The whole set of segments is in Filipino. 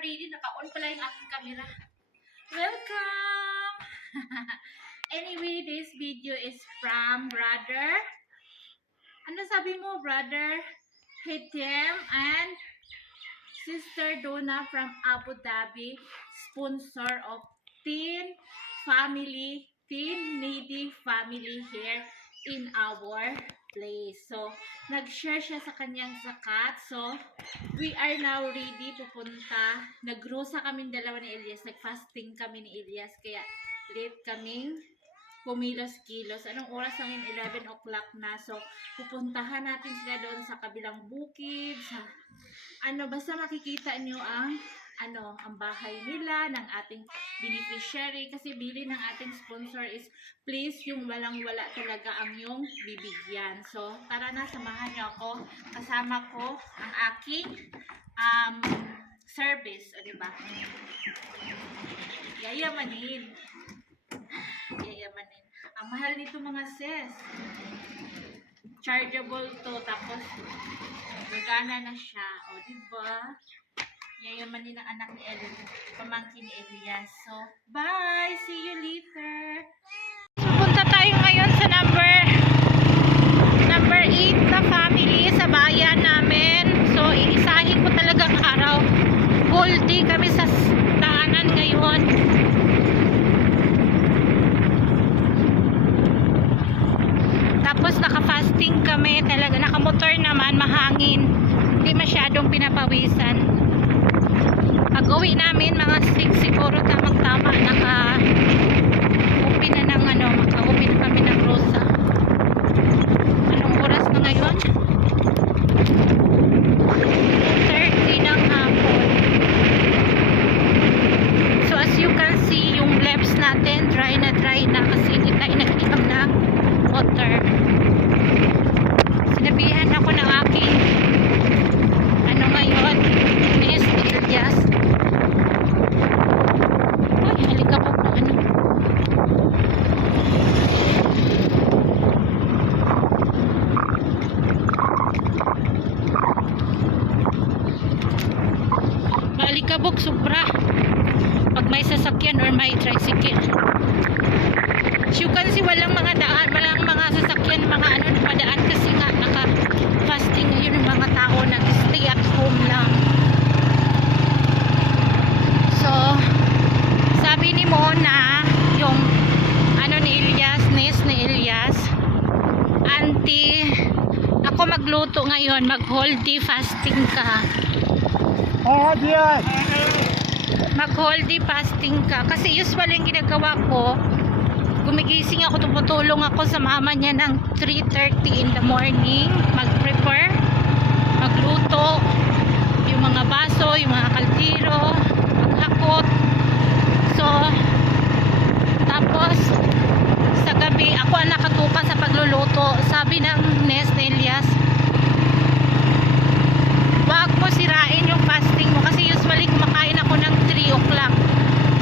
naka-ready, naka-on pala yung aking camera. Welcome! Anyway, this video is from brother. Ano sabi mo, brother? Hitem and sister Donna from Abu Dhabi, sponsor of Teen Needy Family here in our place. So, nag-share siya sa kanyang zakat. So, we are now ready pupunta. Nagrusa kami dalawa ni Elias. Nag-fasting kami ni Elias. Kaya, late kaming kumilos-kilos. Anong oras lang yun? 11 o'clock na. So, pupuntahan natin sila doon sa kabilang bukid. Sa, basta makikita nyo ang ang bahay nila, ng ating beneficiary. Kasi bili ng ating sponsor is, please, yung walang-wala talaga ang yung bibigyan. So, tara na, samahan nyo ako. Kasama ko ang aking service. O, diba? Yayamanin. Yayamanin. Ang mahal nito mga sis. Chargeable to. Tapos, gagana na siya. O, diba? Yayamanin ang anak ni Elias, pamangkin ni Elias. So, bye! See you later! Punta tayo ngayon sa number 8 na family sa bayan namin. So, iisahin ko talagang araw. Whole day kami sa daanan ngayon. Tapos, naka-fasting kami talaga. Naka-motor naman, mahangin. Hindi masyadong pinapawisan. Pag-uwi namin mga 6 siguro tamang-tama naka-upi na ng maka-upi na kami ng Rosa. Anong oras na ngayon? 2:30 ng hapon. So as you can see, yung leaves natin dry na kasi hindi tayo nag-inom ng water. Sinabihan ako ng aking ngayon Miss Elias. Ay, halikabok na Malikabok sobra pag may sasakyan or may tricycle. You can see walang mga daan, walang mga sasakyan, mga dumadaan kasi nga naka-fasting ngayon yung mga tao nag-stay at home lang. So, sabi ni Mona, yung ni Elias, niece ni Elias, auntie, ako magluto ngayon, mag-whole day fasting ka. Oh, yes. Mag-whole day fasting ka. Kasi usually yung ginagawa ko, gumigising ako, tumutulong ako sa mama niya ng 3:30 in the morning, mag-prepare, magluto, yung mga baso, yung mga kaldero, maghakot. So, tapos, sa gabi, ako ang nakatuka sa pagluluto. Sabi ng niece ni Elias, wag mo sirain yung fasting mo. Kasi usually, kumakain ako ng 3 o'clock.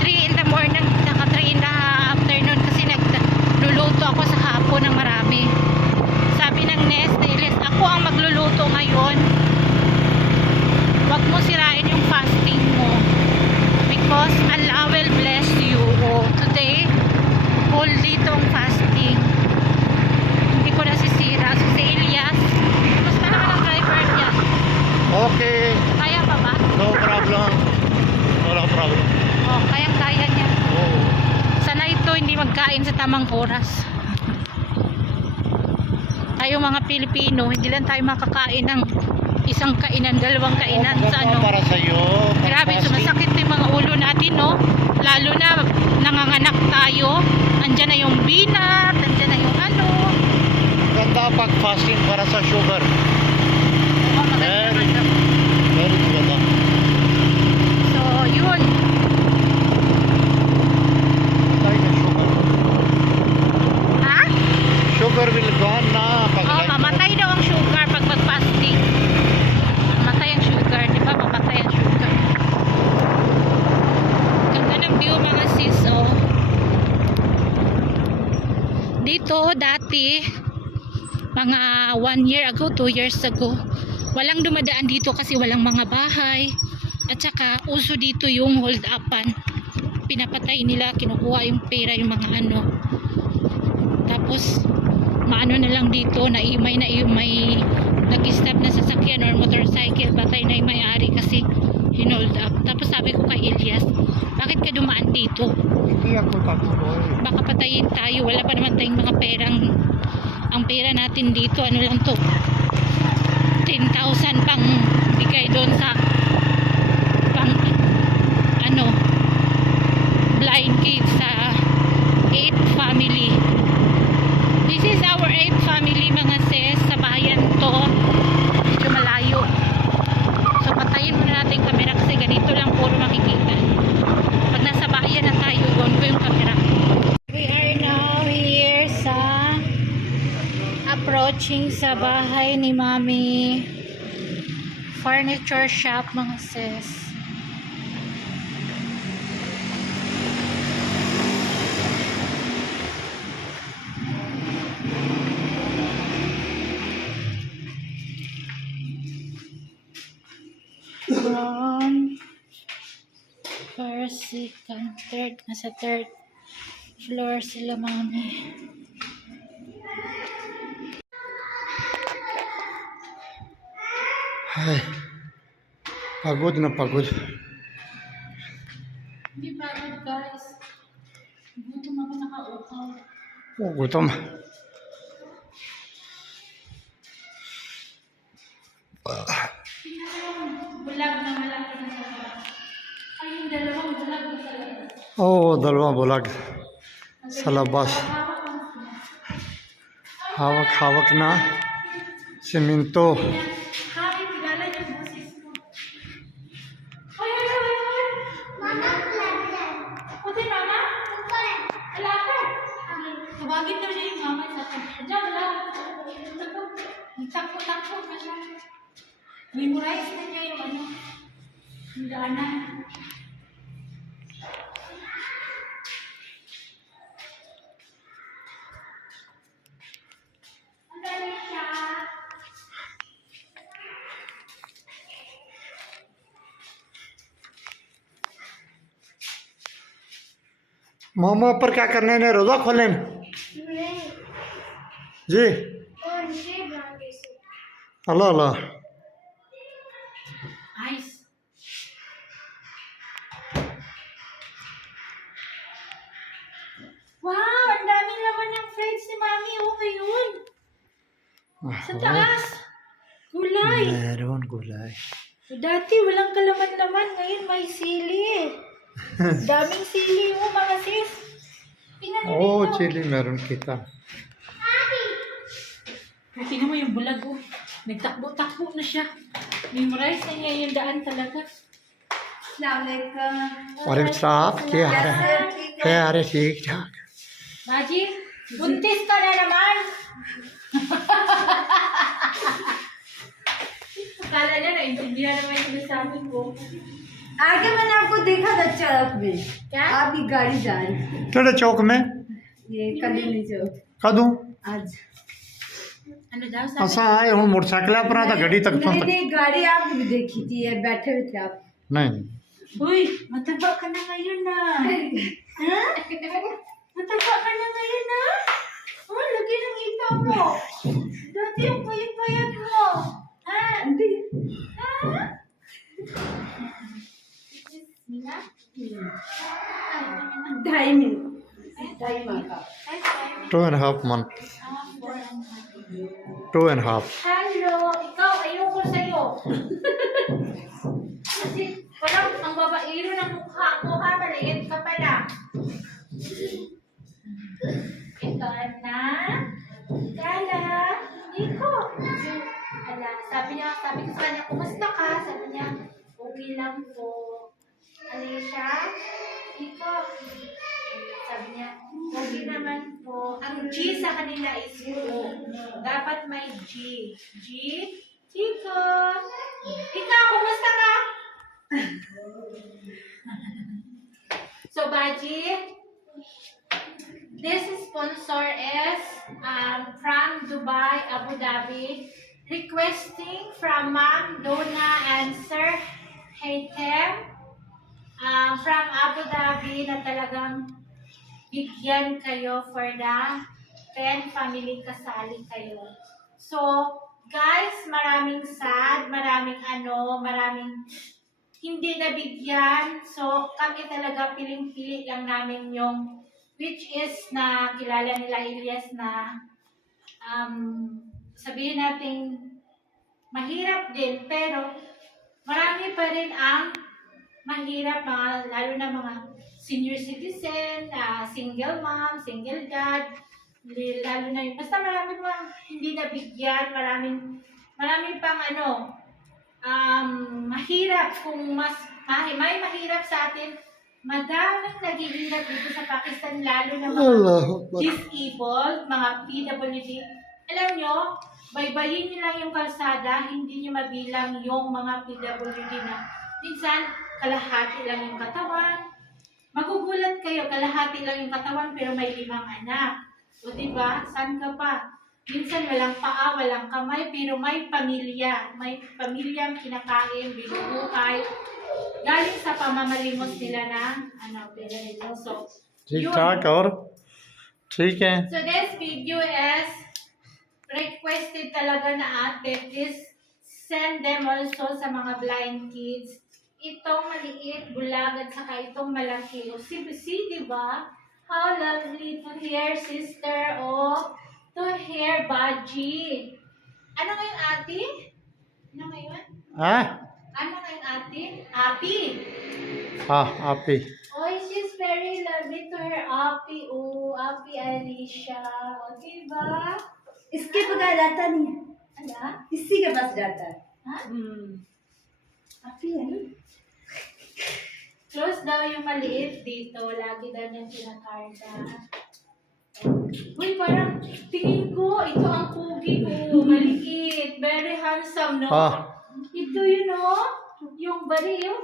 3 in the morning, saka 3 in the afternoon. Kasi nagluluto ako sa hapon ng marami. Sabi ng niece ni Elias, ako ang magluluto ngayon. Wag mo sirain yung fasting mo. Because Allah will bless you. Today, whole day tong fasting. Hindi ko nasisira. So si Elias, gusto naman ang driver niya. Okay. Kaya pa ba? No problem. Wala problem. Oh, kaya niya. Oh. Sana ito hindi magkain sa tamang oras. Tayo mga Pilipino, hindi lang tayo makakain ng isang kainan, dalawang kainan sa Para sa iyo. Grabe, sumasakit yung mga ulo natin, no? Lalo na nanganganak tayo. Andyan na yung binat, andyan na yung Ganda pag fasting para sa sugar. Oh, maganda. Very ganda. So, yun. Tayo ng sugar. Ha? Sugar will gone na. Oh, mamatay daw ang sugar pag mag-fasting. Mamatay ang sugar, di ba? Mamatay ang sugar. Ganda ng view mga sis, oh. Dito, dati, mga 1 year ago, 2 years ago, walang dumadaan dito kasi walang mga bahay, At saka uso dito yung hold upan. Pinapatay nila, kinukuha yung pera, yung mga ano. Tapos maano na lang dito, naimay nag-stop na sasakyan or motorcycle, patay na yung may-ari kasi hinold up. Tapos sabi ko kay Elias, bakit ka dumaan dito? Hindi ako tatuloy. Baka patayin tayo, wala pa naman tayong mga perang. Ang pera natin dito, ano lang to, 10,000 pang bigay doon sa pang ano, blind kids sa 8 family. This is our 8 family mga sis, sa bayan to, medyo malayo. So patayin muna natin yung camera kasi ganito lang puro makikita. Pag nasa bayan na tayo, doon ko yung camera. We are now here sa approaching sa bahay ni Mami. Furniture shop mga sis. From first, second, third, nasa third floor sila Mami. Ay, pagod na pagod. Hindi pagod guys. Gutom ako nakaupaw. Oh, gutom. Bulag na malaki na sa labas. Ay, yung dalawang bulag na sa labas. Oo, dalawang bulag sa labas. Hawak-hawak na simento. Hari, kilala yung boses mo. Ay, ay, ay, ay. Mama, puti mama? Wala ka. Tawagin daw niya yung mama sa akin. Diyan, wala. Takbo-takbo na siya. Memorize na niya yung ano, yung daanan. Ang galing siya. मामा पर क्या करने ने रोजा खोले जी अल्लाह अल्लाह Ice. Wow, ang daming laman ng fridge ni Mami. Oh, ngayon. Sa taas. Gulay. Maroon गुलाय Dati walang kalaman-laman. Ngayon may sili. Daming sili mo mga sis. Tingnan mo ओ dito. Chili maroon kita Tingnan mo yung bulag oh. Nagtakbo-takbo na siya. Memorize na niya yung daan talaga. और साहब क्या है ठीक ठाक Baji, buntis ka na naman. Akala niya naintindihan naman yung sinasabi ko. आगे मैंने आपको देखा था चौक में क्या? अभी गाड़ी जा रही है। तेरे चौक में ये कलीली चौक कदू आज Ano daw sabi? असा आए हूँ मोटरसाइकिल पर आता गड्डी तक तो नहीं नहीं गाड़ी आपने भी देखी थी ये बैठे हुए थे आप नहीं Uy, mataba ka na ngayon na. Ha? Mataba ka na ngayon na? Oh, lagi ng ito mo. Dati ang payat-payat mo. Ha? Ha? Mina? 2.5 मिनट 2.5 माह का 2.5 month 2.5 Hello, ikaw, ayoko sa'yo. Kasi parang ang babaero ng mukha mo ha, maliit ka pala. Ito na. Kala, Nico. Ala, sabi ko sa kanya, kumusta ka? Sabi niya, okay lang po. Alicia, Nico. Sabi niya, okay naman po. Ang G sa kanila is po. Dapat may G. G? Chico. Ikaw, kumusta ka? So, Baji, this sponsor is from Dubai, Abu Dhabi, requesting from Ma'am Donna and Sir Haytham from Abu Dhabi na talagang bigyan kayo for the 10 family kasali kayo. So, guys, maraming sad, maraming hindi nabigyan. So, kami talaga piling-pili lang namin yung which is na kilala nila Elias na sabihin natin mahirap din, pero marami pa rin ang mahirap, lalo na mga senior citizen, single mom, single dad, lalo na yung, basta marami pang hindi nabigyan, maraming pang mahirap kung may mahirap sa atin, madaming naghihirap dito sa Pakistan, lalo na mga disabled, mga PWD. Alam nyo, baybayin nyo lang yung kalsada, hindi nyo mabilang yung mga PWD na minsan kalahati lang yung katawan. Magugulat kayo, kalahati lang yung katawan pero may 5 anak. O diba, saan ka pa? Minsan walang paa, walang kamay, pero may pamilya. May pamilyang kinakain, binubuhay. Galing sa pamamalimos nila ng pera nila. So, ठीक yun. ठाक और ठीक है. So this video is requested talaga na ate, please send them also sa mga blind kids. Itong maliit, bulag, at saka itong malaki. O see, diba? How lovely to hear, sister. O, to hear, Baji. Ano ngayon, ate? Ano ngayon? हाँ Ano ngayon, ate? Api. हाँ आप ही. Oh, she's very lovely to her Api. Oh, Api Alicia. O, diba? इसके बगैर रहता नहीं है, Ano? इसी के पास रहता है। Ha? अभी है ना? Close daw yung maliit dito. Lagi daw niyang kinakarga. Uy, parang tingin ko, ito ang pugi ko. Maliit. Very handsome, no? हाँ Ito yun, no? Yung bari, yung...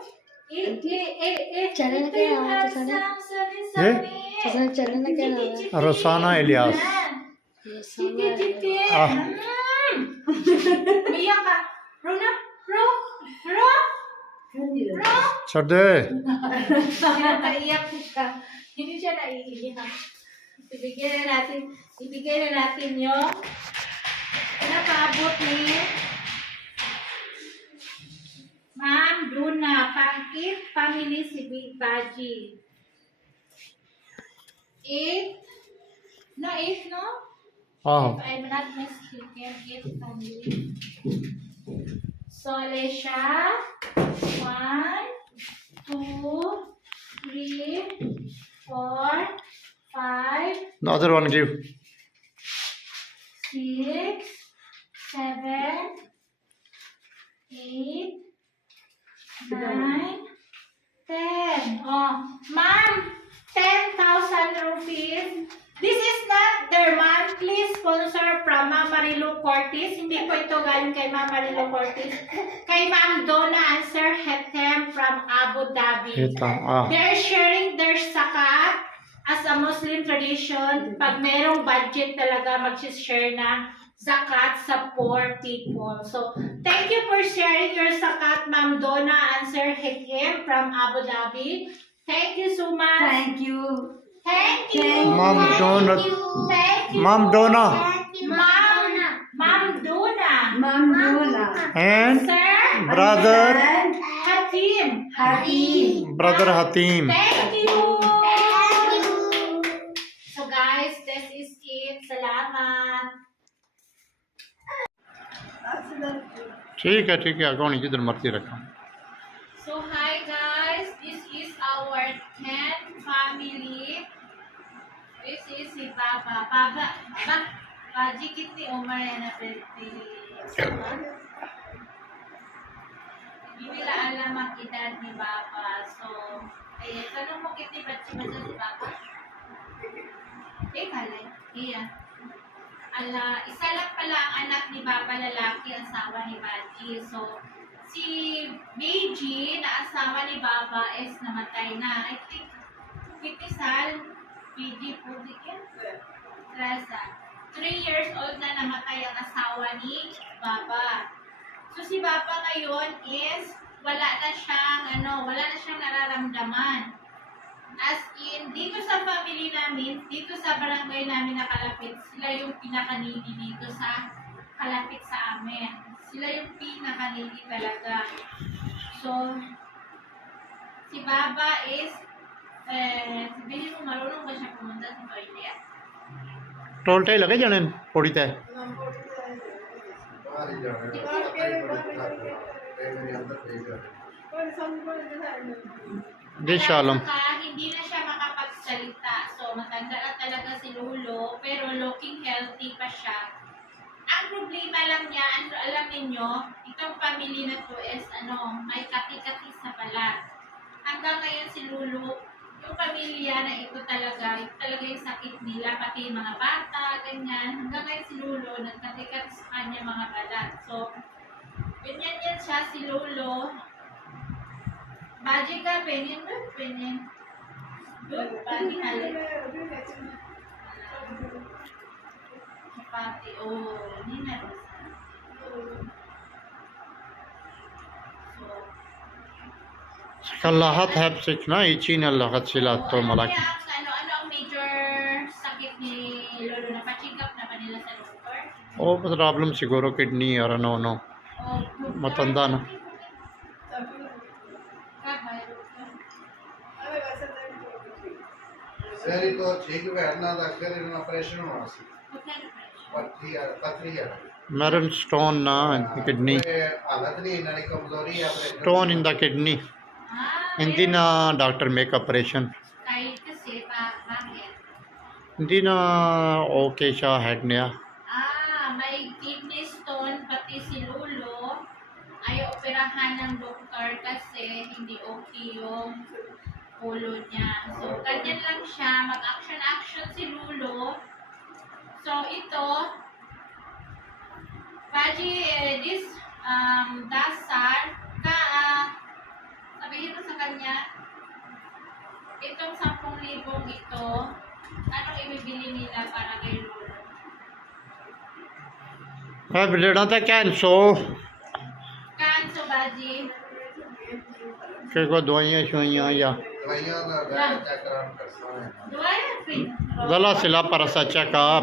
Channel ito kaya, yung channel. handsome, sani-sani. Channel ना क्या नाम है? रोसाना इलियास. ये Chiti-chiti. Ah. Umiyak ka. Rona? Ro? छोड़ दे. Nakaiyak siya. Hindi siya naiiyak. Ibigay na natin yung napaabot ni Ma'am Duna, Pangkit Family si Big Baji. 8? No, 8, no? हाँ If I'm not mistaken, 8 family. So, Alicia, 1, 2, 3, 4, 5, the other one give. 6, 7, 8, 9, 10. Oh, ma'am, 10,000 rupees. This is not their monthly sponsor from Ma'am Marilu Cortez. Hindi po ito galing kay Ma'am Marilu Cortez. Kay Ma'am Donna and Sir Hetem from Abu Dhabi. Hetem, ah. They're sharing their zakat as a Muslim tradition. Pag merong budget talaga, mag-share na zakat sa poor people. So, thank you for sharing your zakat, Ma'am Donna and Sir Hetem from Abu Dhabi. Thank you so much. Thank you. Thank you. Ma'am Donna. Thank you. Ma'am Donna. Ma'am Donna. Mom Dona. And Sir brother. And Hatim. Hatim. Brother Hatim. Thank you. So guys, this is it. Salamat. ठीक है अकाउंट जिधर मर्जी रखा. So hi guys, this is our 10th family. This is si Baba. Baji kitni umar hai na pwede. Hindi nila alam ang edad ni Baba. So, tanong mo kitni bachi si Baba? Kalay. Iya. Isa lang pala ang anak ni Baba, lalaki, asawa ni Baji. So, si Beiji na asawa ni Baba is namatay na. I think 50 sal, Beiji po dikin. 3 years old na namatay ang asawa ni Baba. So si Baba ngayon is wala na siyang nararamdaman. As in, dito sa family namin, dito sa barangay namin na kalapit, sila yung pinaka-needy dito sa kalapit sa amin. Sila yung pinaka-needy talaga. So, si Baba is, sabihin mo, marunong ba siya pumunta sa toilet? टोलटे लगे जाने थोड़ी तय जी शालम Saka, hindi na siya makapagsalita. So, matanda na talaga si Lolo, pero looking healthy pa siya. Ang problema lang niya, alam ninyo, itong family na to is, may kati-kati sa balat. Hanggang ngayon si Lolo, yung pamilya na ito talaga yung sakit nila, pati yung mga bata, ganyan. Hanggang ngayon si Lolo, nagkati-kati sa kanya mga balat. So, ganyan yan siya, si Lolo. Baji ka, penin mo, penin. Good, pati halit. Chapati, hindi na rin. So, lahat have sick na ichi na lahat sila to malaki ano ang major sakit ni Lolo? Napacheck up na ba nila sa doktor? oh problem siguro kidney or no matanda na sir तो ठीक बैठना था अगर इन ऑपरेशन होना सी पथरी है meron stone na kidney हालत नहीं इन्होंने कमजोरी है stone in the kidney hindi na doctor make operation Kahit kasi, bakit? hindi na okay siya head niya May kidney stone, pati si Lolo ay operahan ng doktor kasi hindi okay yung ulo niya. So, ganyan lang siya. Mag-action si Lolo. So, ito, Baji, this dasal, sabihin mo sa kanya, itong 10,000 ito, anong ibibili nila para kay Lolo? मैं लेना था कैंसो Kanso, Baji. के को दवाइयाँ शुइयाँ या दवाइयां का चेक कराना करता है Duwaya, free. गला सिला परसा चेकअप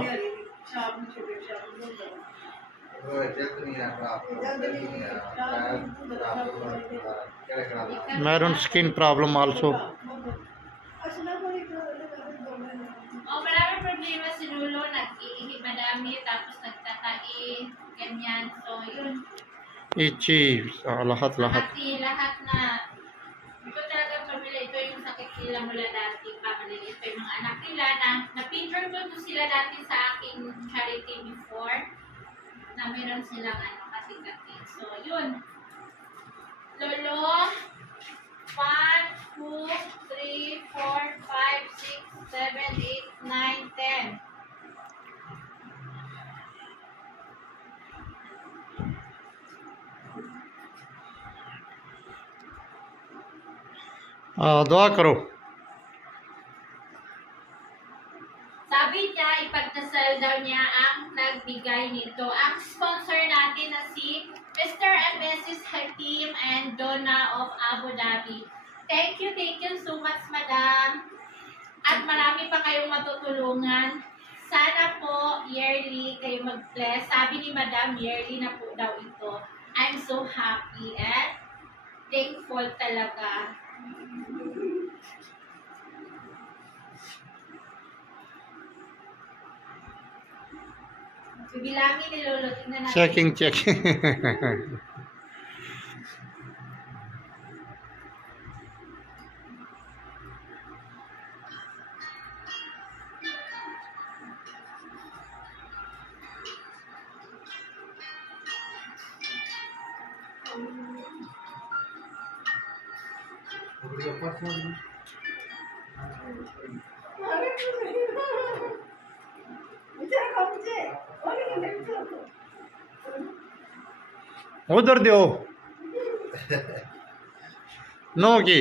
वो जल्द नहीं है आप जल्दी नहीं है क्या करा दो meron skin problem also Maraming problema si Lolo. Nag-iihi madami, tapos nagtatai, ganyan. So, yun. itchy lahat Lahat na. Ito talaga pamilya. Ito yung sakit nila mula dati pa. Maliliit pa yung mga anak nila na-picture ko to sila dati sa aking charity before. Na meron silang kasi-kasi. So, yun. Lolo, 1, 2, 3, 4, 5, 6, 7, 8, 9, 10. दुआ करो Sabi niya, ipagdasal daw niya ang nagbigay nito. Ang sponsor natin na si Mr. and Mrs. Hatim and Donna of Abu Dhabi. Thank you so much, Madam. At marami pa kayong matutulungan. Sana po, yearly kayo mag-bless. Sabi ni Madam, yearly na po daw ito. I'm so happy and thankful talaga. Bibilangin ni Lolo, tingnan natin. checking उधर दो नो की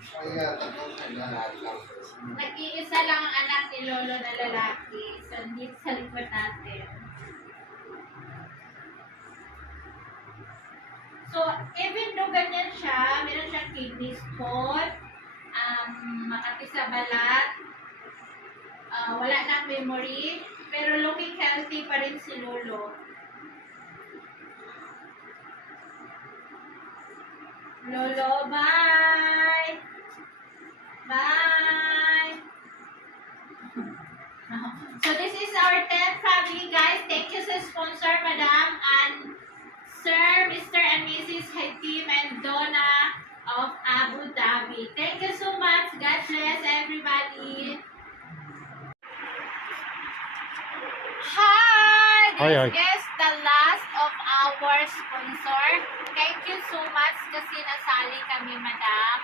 Kaya tapos na lahat. Nag-iisa lang ang anak ni Lolo na lalaki. So, dito sa likod natin. So, even though ganyan siya, meron siyang kidney stone, makati sa balat, wala nang memory, pero looking healthy pa rin si Lolo. Lolo, bye! Bye! So this is our 10th family, guys. Thank you sa sponsor, Madam and Sir, Mr. and Mrs. Hatim and Donna of Abu Dhabi. Thank you so much. God bless everybody. Hi! Hi, This is the last of our sponsor. Thank you so much kasi nasali kami, Madam.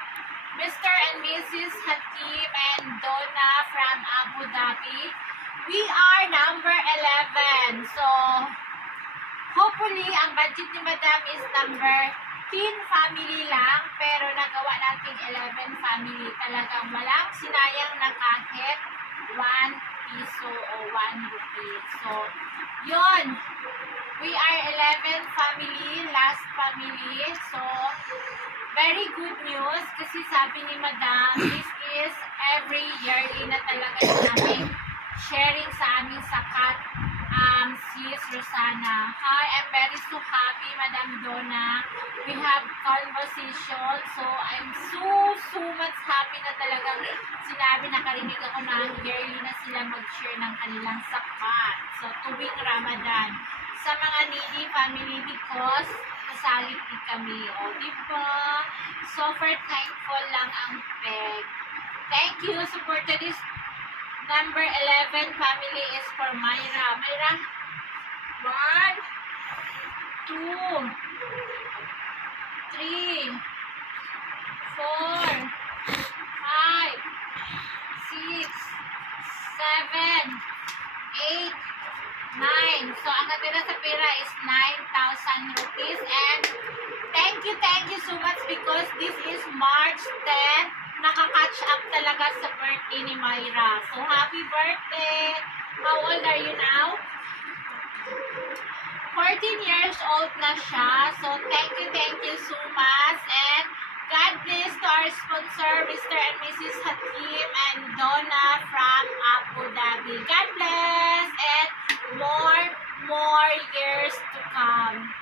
Mr. and Mrs. Hatim and Donna from Abu Dhabi. We are number 11. So, hopefully, ang budget ni Madam is number 10 family lang. Pero nagawa natin 11 family. Talagang walang sinayang na kahit 1 piso o 1 rupee. So, yun. We are 11 family, last family. So, very good news kasi sabi ni Madam, this is every yearly na talaga namin sharing sa aming sakat, sis Rosana. Hi, I'm very so happy, Madam Donna. We have conversation. So, I'm so much happy na talagang sinabi, nakarinig ako na yearly na sila mag-share ng kanilang sakat. So, tuwing Ramadan. Sa mga needy family because kasali din kami. O, diba? Super thankful lang ang peg. Thank you. Support to this number 11 family is for Myra. Myra, 1, 2, 3, 4, 5, 6, 7, 8, 9. So, ang natira sa pera is 9,000 rupees. And thank you so much because this is March 10. Nakaka-catch up talaga sa birthday ni Myra. So, happy birthday! How old are you now? 14 years old na siya. So, thank you so much. And God bless to our sponsor, Mr. and Mrs. Hatim and Donna from Abu Dhabi. God bless and more years to come.